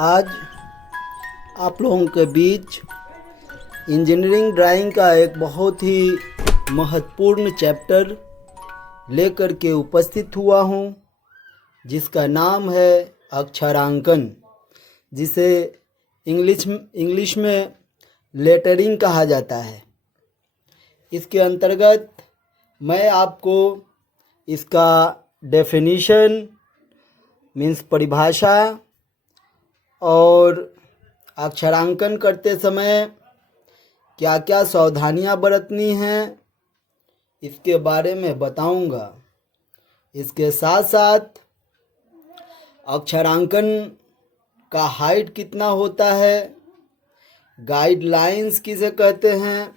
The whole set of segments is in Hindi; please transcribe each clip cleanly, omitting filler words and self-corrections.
आज आप लोगों के बीच इंजीनियरिंग ड्राइंग का एक बहुत ही महत्वपूर्ण चैप्टर लेकर के उपस्थित हुआ हूँ, जिसका नाम है अक्षरांकन, जिसे इंग्लिश में लेटरिंग कहा जाता है। इसके अंतर्गत मैं आपको इसका डेफिनेशन मीन्स परिभाषा और अक्षरांकन करते समय क्या क्या सावधानियां बरतनी हैं, इसके बारे में बताऊंगा। इसके साथ साथ अक्षरांकन का हाइट कितना होता है, गाइडलाइंस किसे कहते हैं,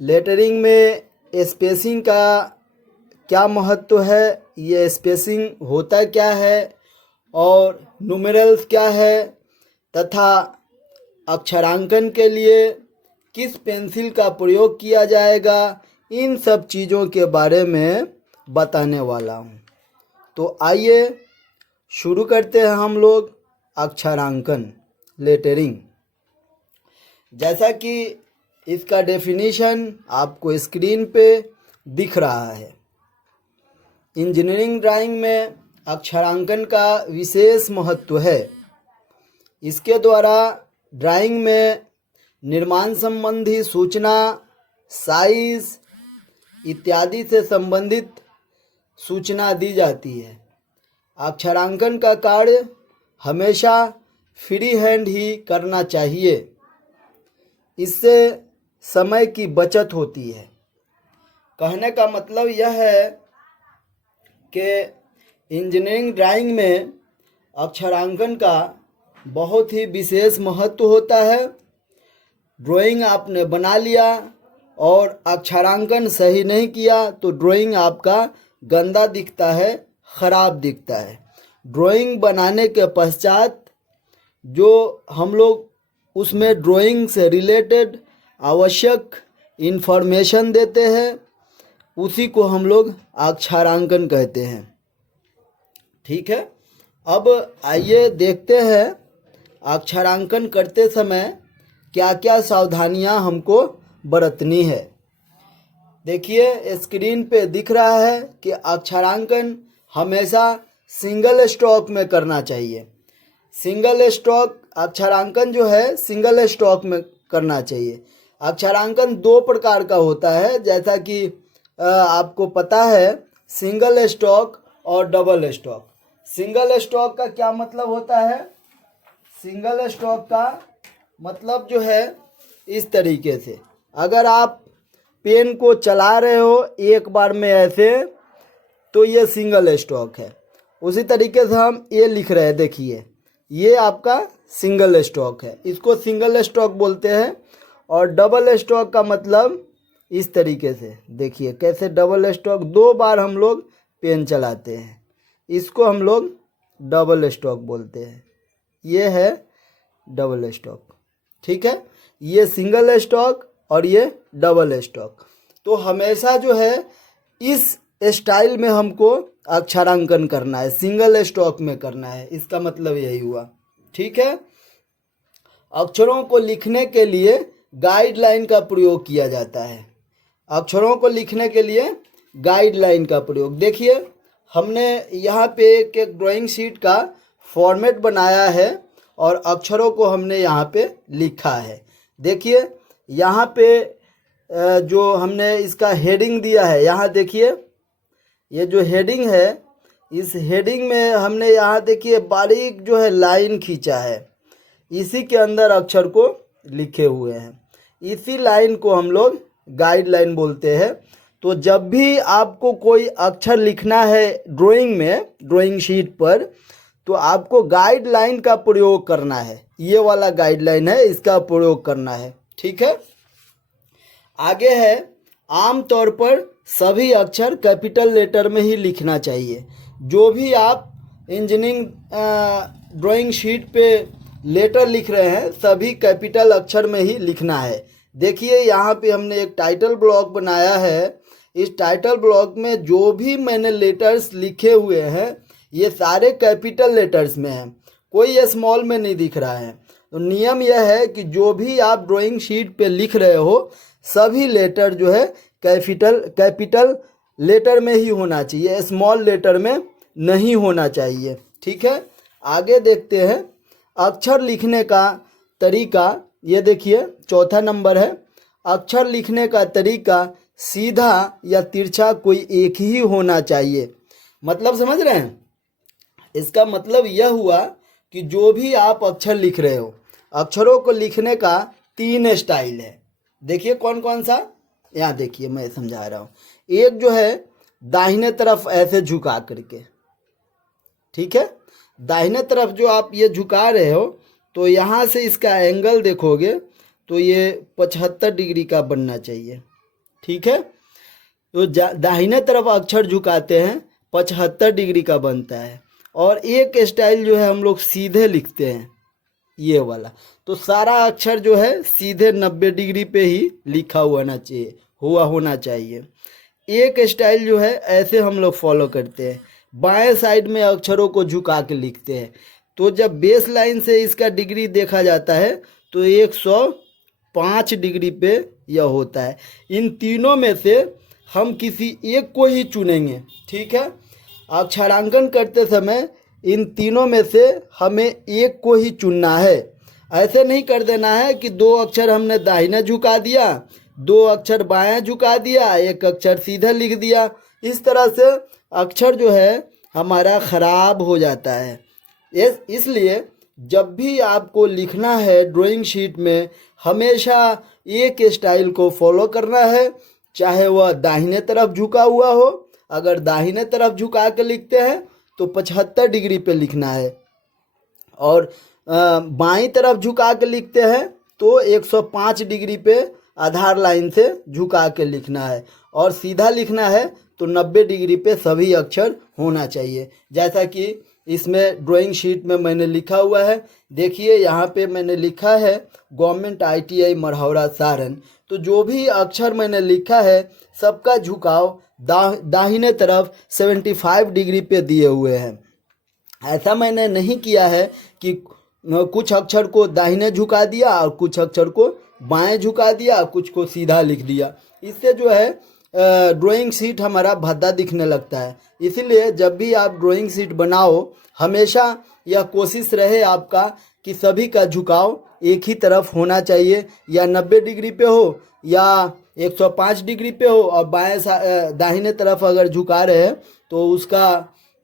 लेटरिंग में स्पेसिंग का क्या महत्व है, ये स्पेसिंग होता क्या है और न्यूमेरल्स क्या है, तथा अक्षरांकन के लिए किस पेंसिल का प्रयोग किया जाएगा, इन सब चीज़ों के बारे में बताने वाला हूँ। तो आइए शुरू करते हैं हम लोग अक्षरांकन लेटरिंग। जैसा कि इसका डेफिनेशन आपको स्क्रीन पे दिख रहा है। इंजीनियरिंग ड्राइंग में अक्षरांकन का विशेष महत्व है। इसके द्वारा ड्राइंग में निर्माण संबंधी सूचना, साइज इत्यादि से संबंधित सूचना दी जाती है। अक्षरांकन का कार्य हमेशा फ्री हैंड ही करना चाहिए। इससे समय की बचत होती है। कहने का मतलब यह है कि इंजीनियरिंग ड्राइंग में अक्षरांकन का बहुत ही विशेष महत्व होता है। ड्राइंग आपने बना लिया और अक्षरांकन सही नहीं किया तो ड्राइंग आपका गंदा दिखता है, ख़राब दिखता है। ड्राइंग बनाने के पश्चात जो हम लोग उसमें ड्राइंग से रिलेटेड आवश्यक इन्फॉर्मेशन देते हैं, उसी को हम लोग अक्षरांकन कहते हैं। ठीक है, अब आइए देखते हैं अक्षरांकन करते समय क्या क्या सावधानियां हमको बरतनी है। देखिए स्क्रीन पे दिख रहा है कि अक्षरांकन हमेशा सिंगल स्ट्रोक में करना चाहिए। सिंगल स्ट्रोक अक्षरांकन जो है सिंगल स्ट्रोक में करना चाहिए। अक्षरांकन दो प्रकार का होता है, जैसा कि आपको पता है, सिंगल स्ट्रोक और डबल स्ट्रोक। सिंगल स्ट्रोक का क्या मतलब होता है? सिंगल स्ट्रोक का मतलब जो है इस तरीके से, अगर आप पेन को चला रहे हो एक बार में ऐसे, तो ये सिंगल स्ट्रोक है। उसी तरीके से हम ये लिख रहे हैं, देखिए ये आपका सिंगल स्ट्रोक है, इसको सिंगल स्ट्रोक बोलते हैं। और डबल स्ट्रोक का मतलब इस तरीके से, देखिए कैसे डबल स्ट्रोक, दो बार हम लोग पेन चलाते हैं, इसको हम लोग डबल स्ट्रोक बोलते हैं। ये है डबल स्ट्रोक। ठीक है, ये सिंगल स्ट्रोक और ये डबल स्ट्रोक। तो हमेशा जो है इस स्टाइल में हमको अक्षरांकन करना है, सिंगल स्ट्रोक में करना है, इसका मतलब यही हुआ। ठीक है, अक्षरों को लिखने के लिए गाइडलाइन का प्रयोग किया जाता है। अक्षरों को लिखने के लिए गाइडलाइन का प्रयोग, देखिए हमने यहाँ पे एक ड्राइंग शीट का फॉर्मेट बनाया है और अक्षरों को हमने यहाँ पे लिखा है। देखिए यहाँ पे जो हमने इसका हेडिंग दिया है, यहाँ देखिए ये जो हेडिंग है, इस हेडिंग में हमने यहाँ देखिए बारीक जो है लाइन खींचा है, इसी के अंदर अक्षर को लिखे हुए हैं। इसी लाइन को हम लोग गाइडलाइन बोलते हैं। तो जब भी आपको कोई अक्षर लिखना है ड्राइंग में, ड्राइंग शीट पर, तो आपको गाइडलाइन का प्रयोग करना है। ये वाला गाइडलाइन है, इसका प्रयोग करना है। ठीक है, आगे है, आमतौर पर सभी अक्षर कैपिटल लेटर में ही लिखना चाहिए। जो भी आप इंजीनियरिंग ड्राइंग शीट पे लेटर लिख रहे हैं, सभी कैपिटल अक्षर में ही लिखना है। देखिए यहाँ पे हमने एक टाइटल ब्लॉक बनाया है। इस टाइटल ब्लॉक में जो भी मैंने लेटर्स लिखे हुए हैं, ये सारे कैपिटल लेटर्स में है, कोई स्मॉल में नहीं दिख रहा है। तो नियम यह है कि जो भी आप ड्राइंग शीट पे लिख रहे हो सभी लेटर जो है कैपिटल लेटर में ही होना चाहिए, स्मॉल लेटर में नहीं होना चाहिए। ठीक है, आगे देखते हैं अक्षर लिखने का तरीका। ये देखिए चौथा नंबर है, अक्षर लिखने का तरीका सीधा या तिरछा कोई एक ही होना चाहिए। मतलब समझ रहे हैं, इसका मतलब यह हुआ कि जो भी आप अक्षर लिख रहे हो, अक्षरों को लिखने का 3 स्टाइल है। देखिए कौन कौन सा, यहाँ देखिए मैं समझा रहा हूँ। एक जो है दाहिने तरफ ऐसे झुका करके, ठीक है, दाहिने तरफ जो आप ये झुका रहे हो तो यहाँ से इसका एंगल देखोगे तो ये 75 डिग्री का बनना चाहिए। ठीक है, तो दाहिने तरफ अक्षर झुकाते हैं 75 डिग्री का बनता है। और एक स्टाइल जो है हम लोग सीधे लिखते हैं, ये वाला, तो सारा अक्षर जो है सीधे 90 डिग्री पे ही लिखा होना चाहिए। एक स्टाइल जो है ऐसे हम लोग फॉलो करते हैं, बाएं साइड में अक्षरों को झुका के लिखते हैं। तो जब बेस लाइन से इसका डिग्री देखा जाता है तो 105 डिग्री पे यह होता है। इन तीनों में से हम किसी एक को ही चुनेंगे। ठीक है, अक्षरांकन करते समय इन तीनों में से हमें एक को ही चुनना है। ऐसे नहीं कर देना है कि 2 अक्षर हमने दाहिने झुका दिया, 2 अक्षर बाएं झुका दिया, 1 अक्षर सीधा लिख दिया। इस तरह से अक्षर जो है हमारा खराब हो जाता है। इसलिए जब भी आपको लिखना है ड्राइंग शीट में हमेशा एक स्टाइल को फॉलो करना है, चाहे वह दाहिने तरफ झुका हुआ हो। अगर दाहिने तरफ झुका के लिखते हैं तो 75 डिग्री पे लिखना है, और बाईं तरफ झुका के लिखते हैं तो 105 डिग्री पे आधार लाइन से झुका के लिखना है, और सीधा लिखना है तो 90 डिग्री पे सभी अक्षर होना चाहिए। जैसा कि इसमें ड्राइंग शीट में मैंने लिखा हुआ है, देखिए यहाँ पे मैंने लिखा है गवर्नमेंट ITI मढ़ौरा सारण। तो जो भी अक्षर मैंने लिखा है सबका झुकाव दाहिने तरफ 75 डिग्री पे दिए हुए हैं। ऐसा मैंने नहीं किया है कि कुछ अक्षर को दाहिने झुका दिया और कुछ अक्षर को बाएं झुका दिया, कुछ को सीधा लिख दिया। इससे जो है ड्राइंग शीट हमारा भद्दा दिखने लगता है। इसीलिए जब भी आप ड्राइंग शीट बनाओ हमेशा यह कोशिश रहे आपका कि सभी का झुकाव एक ही तरफ होना चाहिए, या 90 डिग्री पे हो या 105 डिग्री पे हो, और दाहिने तरफ अगर झुका रहे हैं तो उसका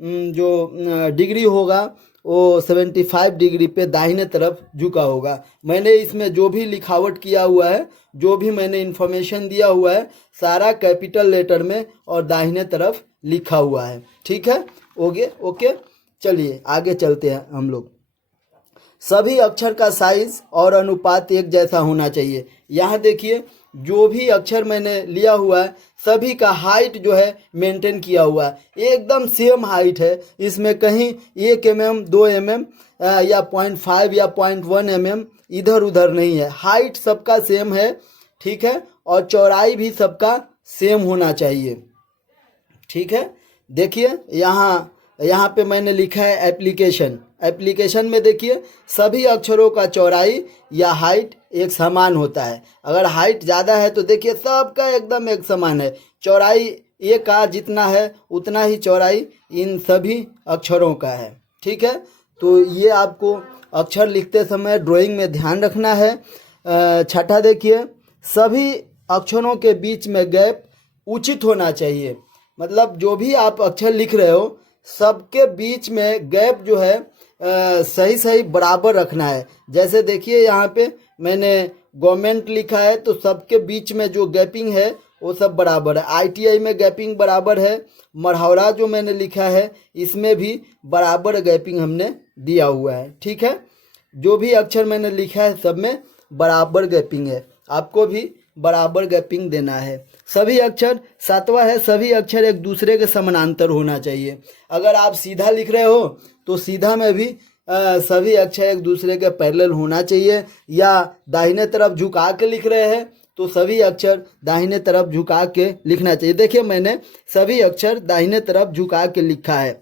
जो डिग्री होगा वो 75 डिग्री पे दाहिने तरफ झुका होगा। मैंने इसमें जो भी लिखावट किया हुआ है, जो भी मैंने इन्फॉर्मेशन दिया हुआ है, सारा कैपिटल लेटर में और दाहिने तरफ लिखा हुआ है। ठीक है, ओके, चलिए आगे चलते हैं हम लोग। सभी अक्षर का साइज और अनुपात एक जैसा होना चाहिए। यहाँ देखिए जो भी अक्षर मैंने लिया हुआ है सभी का हाइट जो है मेंटेन किया हुआ है, एकदम सेम हाइट है। इसमें कहीं 1 mm 2 mm या 0.5 या 0.1 mm इधर उधर नहीं है, हाइट सबका सेम है। ठीक है, और चौड़ाई भी सबका सेम होना चाहिए। ठीक है, देखिए यहाँ पे मैंने लिखा है एप्लीकेशन में देखिए सभी अक्षरों का चौड़ाई या हाइट एक समान होता है। अगर हाइट ज़्यादा है तो देखिए सबका एकदम एक समान है, चौड़ाई एक का जितना है उतना ही चौड़ाई इन सभी अक्षरों का है। ठीक है, तो ये आपको अक्षर लिखते समय ड्राइंग में ध्यान रखना है। छठा देखिए सभी अक्षरों के बीच में गैप उचित होना चाहिए। मतलब जो भी आप अक्षर लिख रहे हो सबके बीच में गैप जो है सही बराबर रखना है। जैसे देखिए यहाँ पे मैंने गवर्नमेंट लिखा है तो सबके बीच में जो गैपिंग है वो सब बराबर है। ITI में गैपिंग बराबर है, मढ़ौरा जो मैंने लिखा है इसमें भी बराबर गैपिंग हमने दिया हुआ है। ठीक है, जो भी अक्षर मैंने लिखा है सब में बराबर गैपिंग है, आपको भी बराबर गैपिंग देना है। सभी अक्षर, सातवां है सभी अक्षर एक दूसरे के समानांतर होना चाहिए। अगर आप सीधा लिख रहे हो तो सीधा में भी सभी अक्षर एक दूसरे के पैरेलल होना चाहिए, या दाहिने तरफ झुका के लिख रहे हैं तो सभी अक्षर दाहिने तरफ झुका के लिखना चाहिए। देखिए मैंने सभी अक्षर दाहिने तरफ झुका के लिखा है।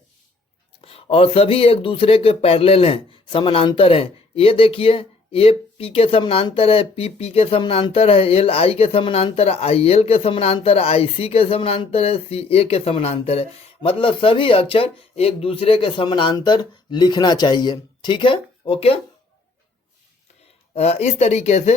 और सभी एक दूसरे के पैरेलल हैं, समानांतर हैं। ये देखिए, ए पी के समानांतर है, पी के समानांतर है, एल आई के समानांतर है, आई एल के समानांतर है, आई सी के समानांतर है, सी ए के समानांतर है। मतलब सभी अक्षर एक दूसरे के समानांतर लिखना चाहिए। ठीक है, ओके। इस तरीके से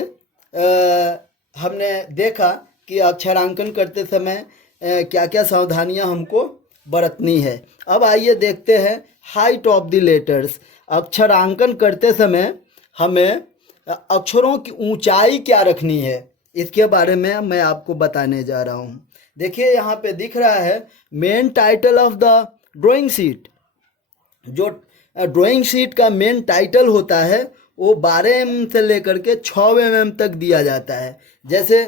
हमने देखा कि अक्षरांकन करते समय क्या क्या सावधानियां हमको बरतनी है। अब आइए देखते हैं हाइट ऑफ द लेटर्स। अक्षरांकन करते समय हमें अक्षरों की ऊंचाई क्या रखनी है, इसके बारे में मैं आपको बताने जा रहा हूँ। देखिए यहाँ पे दिख रहा है main title of the drawing sheet. जो ड्राइंग शीट का मेन टाइटल होता है वो 12 mm से लेकर के 6 mm तक दिया जाता है। जैसे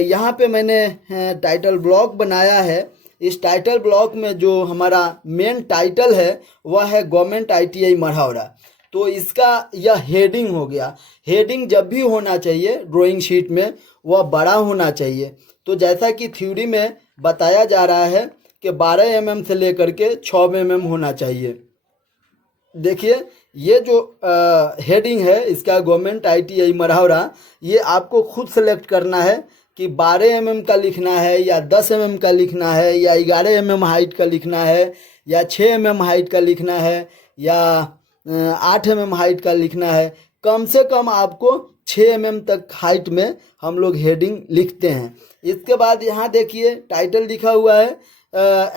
यहाँ पे मैंने टाइटल ब्लॉक बनाया है। इस टाइटल ब्लॉक में जो हमारा मेन टाइटल है वह है गवर्नमेंट ITI मढ़ौरा। तो इसका यह हेडिंग हो गया। हेडिंग जब भी होना चाहिए ड्राइंग शीट में वह बड़ा होना चाहिए। तो जैसा कि थ्योरी में बताया जा रहा है कि 12 mm से लेकर के 6 mm होना चाहिए। देखिए ये जो हेडिंग है इसका गवर्नमेंट ITI मढ़ौरा, ये आपको खुद सेलेक्ट करना है कि 12 mm का लिखना है या 10 mm का लिखना है या 11 mm हाइट का लिखना है या 6 mm हाइट का लिखना है या 8 mm हाइट का लिखना है। कम से कम आपको 6 mm तक हाइट में हम लोग हेडिंग लिखते हैं। इसके बाद यहाँ देखिए टाइटल लिखा हुआ है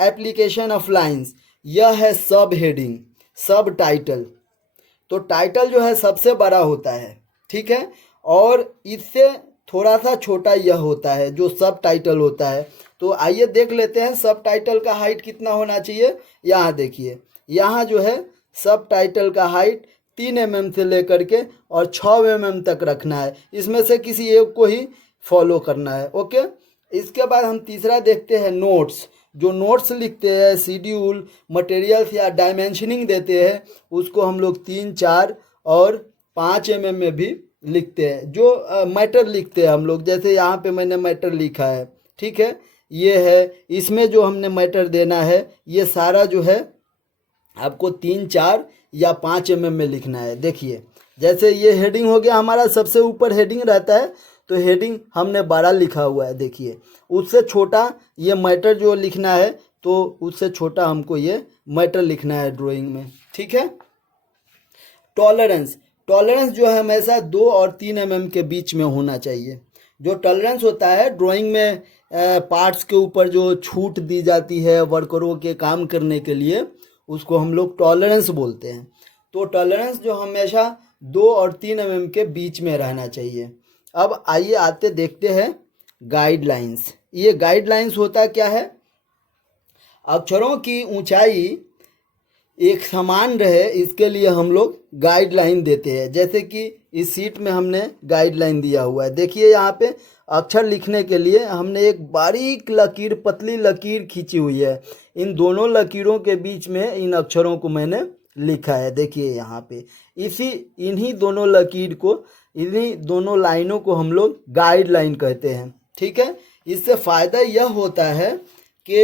एप्लीकेशन ऑफ लाइंस। यह है सब हेडिंग, सब टाइटल। तो टाइटल जो है सबसे बड़ा होता है, ठीक है, और इससे थोड़ा सा छोटा यह होता है जो सब टाइटल होता है। तो आइए देख लेते हैं सब टाइटल का हाइट कितना होना चाहिए। यहाँ देखिए, यहाँ जो है सब टाइटल का हाइट 3 mm से लेकर के और 6 mm तक रखना है। इसमें से किसी एक को ही फॉलो करना है, ओके। इसके बाद हम तीसरा देखते हैं नोट्स। जो नोट्स लिखते हैं, शेड्यूल, मटेरियल्स या डायमेंशनिंग देते हैं, उसको हम लोग 3, 4 और 5 mm में भी लिखते हैं। जो मैटर लिखते हैं हम लोग, जैसे यहाँ पे मैंने मैटर लिखा है, ठीक है, ये है। इसमें जो हमने मैटर देना है ये सारा जो है आपको 3, 4 या 5 mm में लिखना है। देखिए जैसे ये हेडिंग हो गया हमारा, सबसे ऊपर हेडिंग रहता है तो हेडिंग हमने 12 लिखा हुआ है। देखिए उससे छोटा ये मैटर जो लिखना है तो उससे छोटा हमको ये मैटर लिखना है ड्राइंग में, ठीक है। टॉलरेंस, टॉलरेंस जो है हमेशा 2 और 3 mm के बीच में होना चाहिए। जो टॉलरेंस होता है ड्राइंग में पार्ट्स के ऊपर जो छूट दी जाती है वर्करों के काम करने के लिए, उसको हम लोग टॉलरेंस बोलते हैं। तो टॉलरेंस जो हमेशा 2 और 3 mm के बीच में रहना चाहिए। अब आइए आते देखते हैं गाइडलाइंस। ये गाइडलाइंस होता क्या है? अक्षरों की ऊंचाई एक समान रहे इसके लिए हम लोग गाइडलाइन देते हैं। जैसे कि इस सीट में हमने गाइडलाइन दिया हुआ है। देखिए यहाँ पे अक्षर लिखने के लिए हमने एक बारीक लकीर, पतली लकीर खींची हुई है। इन दोनों लकीरों के बीच में इन अक्षरों को मैंने लिखा है। देखिए यहाँ पे इन्हीं दोनों लकीर को, इन्हीं दोनों लाइनों को हम लोग गाइडलाइन कहते हैं, ठीक है। इससे फ़ायदा यह होता है कि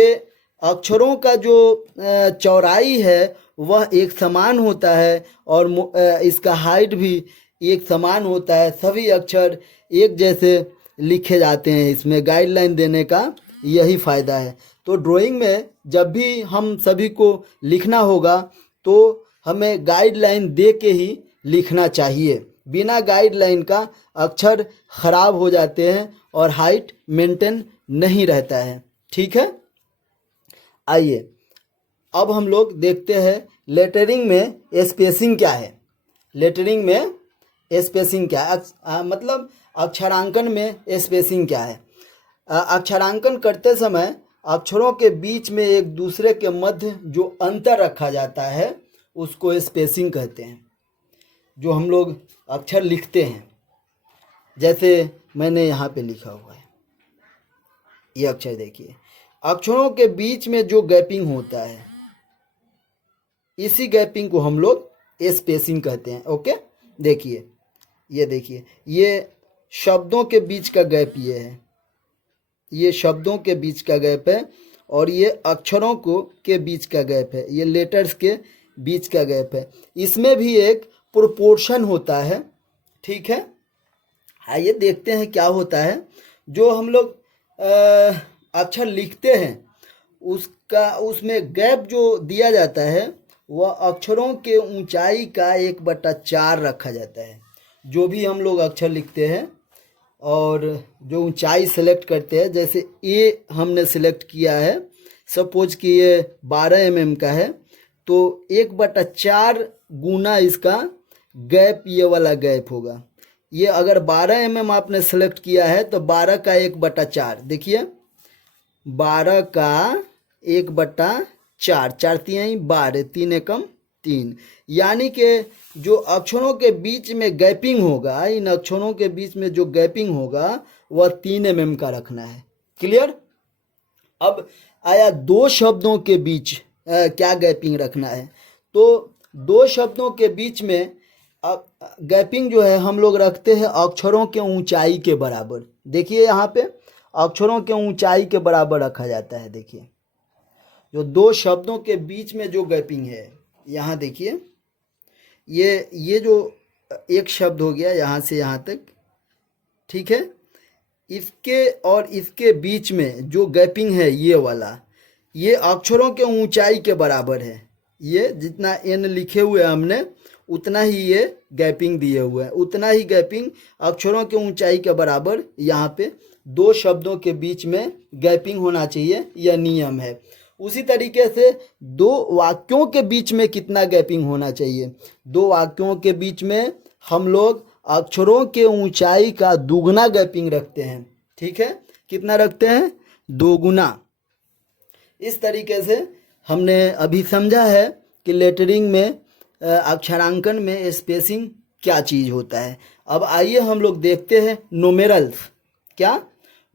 अक्षरों का जो चौड़ाई है वह एक समान होता है और इसका हाइट भी एक समान होता है। सभी अक्षर एक जैसे लिखे जाते हैं। इसमें गाइडलाइन देने का यही फ़ायदा है। तो ड्राइंग में जब भी हम सभी को लिखना होगा तो हमें गाइडलाइन दे के ही लिखना चाहिए। बिना गाइडलाइन का अक्षर ख़राब हो जाते हैं और हाइट मेंटेन नहीं रहता है, ठीक है। आइए अब हम लोग देखते हैं लेटरिंग में स्पेसिंग क्या है। लेटरिंग में स्पेसिंग क्या है, मतलब अक्षरांकन में स्पेसिंग क्या है। अक्षरांकन करते समय अक्षरों के बीच में एक दूसरे के मध्य जो अंतर रखा जाता है उसको स्पेसिंग कहते हैं। जो हम लोग अक्षर लिखते हैं, जैसे मैंने यहाँ पे लिखा हुआ है ये अक्षर, देखिए अक्षरों के बीच में जो गैपिंग होता है इसी गैपिंग को हम लोग स्पेसिंग कहते हैं, ओके। देखिए ये, देखिए ये शब्दों के बीच का गैप ये है, ये शब्दों के बीच का गैप है और ये अक्षरों को के बीच का गैप है, ये लेटर्स के बीच का गैप है। इसमें भी एक प्रोपोर्शन होता है, ठीक है। आइए देखते हैं क्या होता है। जो हम लोग अक्षर लिखते हैं उसका उसमें गैप जो दिया जाता है वह अक्षरों के ऊंचाई का 1/4 रखा जाता है। जो भी हम लोग अक्षर लिखते हैं और जो ऊंचाई सेलेक्ट करते हैं, जैसे ए हमने सेलेक्ट किया है, सपोज कि ये 12 mm का है, तो 1/4 गुना इसका गैप, ये वाला गैप होगा। ये अगर 12 mm आपने सेलेक्ट किया है तो 12 का 1/4, देखिए 12 का 1/4, 4 तिहाई 12, 3 एकम 3, यानी कि जो अक्षरों के बीच में गैपिंग होगा, इन अक्षरों के बीच में जो गैपिंग होगा वह 3 mm का रखना है। क्लियर। अब आया दो शब्दों के बीच क्या गैपिंग रखना है। तो दो शब्दों के बीच में गैपिंग जो है हम लोग रखते हैं अक्षरों के ऊंचाई के बराबर। देखिए यहाँ पे अक्षरों के ऊंचाई के बराबर रखा जाता है। देखिए जो दो शब्दों के बीच में जो गैपिंग है, यहाँ देखिए ये जो एक शब्द हो गया यहाँ से यहाँ तक, ठीक है। इसके और इसके बीच में जो गैपिंग है ये वाला, ये अक्षरों के ऊंचाई के बराबर है। ये जितना एन लिखे हुए हैं हमने उतना ही ये गैपिंग दिए हुए हैं, उतना ही गैपिंग अक्षरों के ऊंचाई के बराबर यहाँ पे दो शब्दों के बीच में गैपिंग होना चाहिए, यह नियम है। उसी तरीके से दो वाक्यों के बीच में कितना गैपिंग होना चाहिए। दो वाक्यों के बीच में हम लोग अक्षरों के ऊंचाई का दुगना गैपिंग रखते हैं, ठीक है। कितना रखते हैं? 2 गुना। इस तरीके से हमने अभी समझा है कि लेटरिंग में अक्षरांकन में स्पेसिंग क्या चीज़ होता है। अब आइए हम लोग देखते हैं नोमेरल्स। क्या?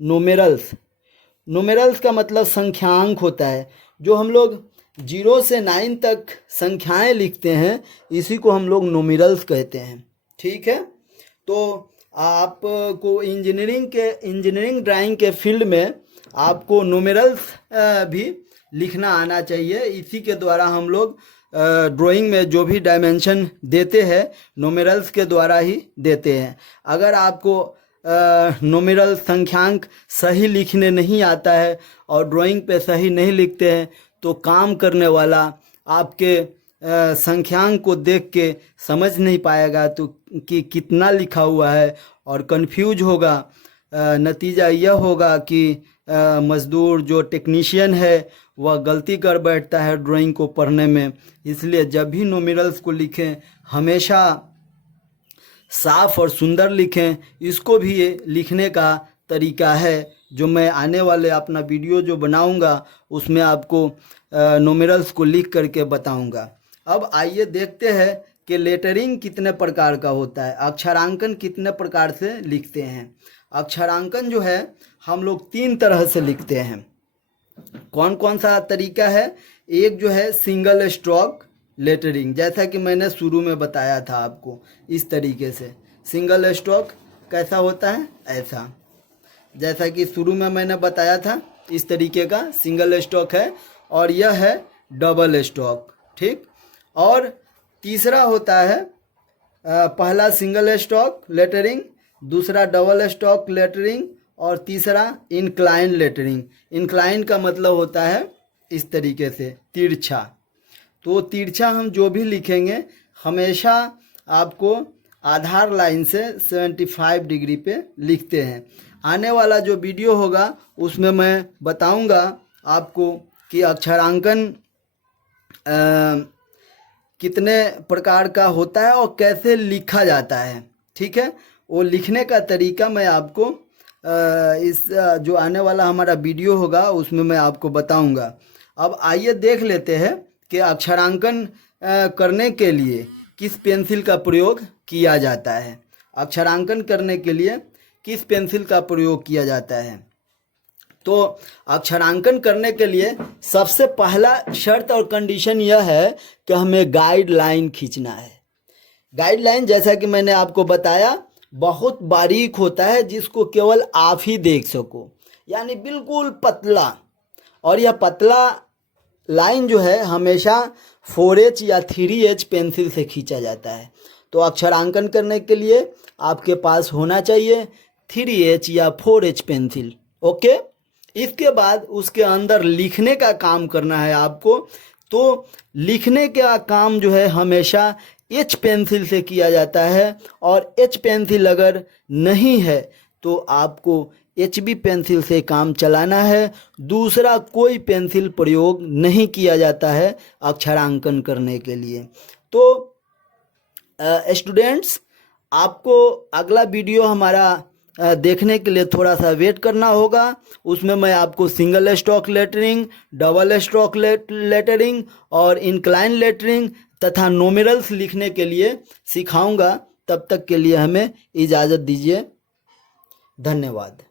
नोमेरल्स। नोमेरल्स का मतलब संख्यांक होता है। जो हम लोग 0 से 9 तक संख्याएं लिखते हैं इसी को हम लोग नोमेरल्स कहते हैं, ठीक है। तो आपको इंजीनियरिंग ड्राइंग के फील्ड में आपको नोमेरल्स भी लिखना आना चाहिए। इसी के द्वारा हम लोग ड्राइंग में जो भी डायमेंशन देते हैं नोमेरल्स के द्वारा ही देते हैं। अगर आपको नोमिनल संख्यांक सही लिखने नहीं आता है और ड्राइंग पे सही नहीं लिखते हैं तो काम करने वाला आपके संख्यांक को देख के समझ नहीं पाएगा तो कि कितना लिखा हुआ है और कंफ्यूज होगा। नतीजा यह होगा कि मज़दूर जो टेक्नीशियन है वह गलती कर बैठता है ड्राइंग को पढ़ने में। इसलिए जब भी नोमिनल्स को लिखें हमेशा साफ और सुंदर लिखें। इसको भी लिखने का तरीका है जो मैं आने वाले अपना वीडियो जो बनाऊंगा उसमें आपको नोमिनल्स को लिख करके बताऊंगा। अब आइए देखते हैं कि लेटरिंग कितने प्रकार का होता है, अक्षरांकन कितने प्रकार से लिखते हैं। अक्षरांकन जो है हम लोग 3 तरह से लिखते हैं। कौन कौन सा तरीका है? एक जो है सिंगल स्ट्रोक लेटरिंग, जैसा कि मैंने शुरू में बताया था आपको। इस तरीके से सिंगल स्ट्रोक कैसा होता है? ऐसा, जैसा कि शुरू में मैंने बताया था इस तरीके का सिंगल स्ट्रोक है। और यह है डबल स्ट्रोक, ठीक। और तीसरा होता है पहला सिंगल स्ट्रोक लेटरिंग, दूसरा डबल स्ट्रोक लेटरिंग और तीसरा इंक्लाइन लेटरिंग। इंक्लाइन का मतलब होता है इस तरीके से तिरछा। तो तिरछा हम जो भी लिखेंगे हमेशा आपको आधार लाइन से 75 डिग्री पे लिखते हैं। आने वाला जो वीडियो होगा उसमें मैं बताऊंगा आपको कि अक्षरांकन कितने प्रकार का होता है और कैसे लिखा जाता है, ठीक है। वो लिखने का तरीका मैं आपको इस जो आने वाला हमारा वीडियो होगा उसमें मैं आपको बताऊंगा। अब आइए देख लेते हैं कि अक्षरांकन करने के लिए किस पेंसिल का प्रयोग किया जाता है। अक्षरांकन करने के लिए किस पेंसिल का प्रयोग किया जाता है? तो अक्षरांकन करने के लिए सबसे पहला शर्त और कंडीशन यह है कि हमें गाइडलाइन खींचना है। गाइडलाइन जैसा कि मैंने आपको बताया बहुत बारीक होता है जिसको केवल आप ही देख सको, यानी बिल्कुल पतला। और यह पतला लाइन जो है हमेशा 4H या 3H पेंसिल से खींचा जाता है। तो अक्षरांकन करने के लिए आपके पास होना चाहिए 3H या 4H पेंसिल। ओके, इसके बाद उसके अंदर लिखने का काम करना है आपको। तो लिखने का काम जो है हमेशा H पेंसिल से किया जाता है, और H पेंसिल अगर नहीं है तो आपको HB पेंसिल से काम चलाना है। दूसरा कोई पेंसिल प्रयोग नहीं किया जाता है अक्षरांकन करने के लिए। तो स्टूडेंट्स, आपको अगला वीडियो हमारा देखने के लिए थोड़ा सा वेट करना होगा। उसमें मैं आपको single stroke lettering, double stroke lettering और इंक्लाइन लेटरिंग तथा नोमिनल्स लिखने के लिए सिखाऊंगा। तब तक के लिए हमें इजाज़त दीजिए। धन्यवाद।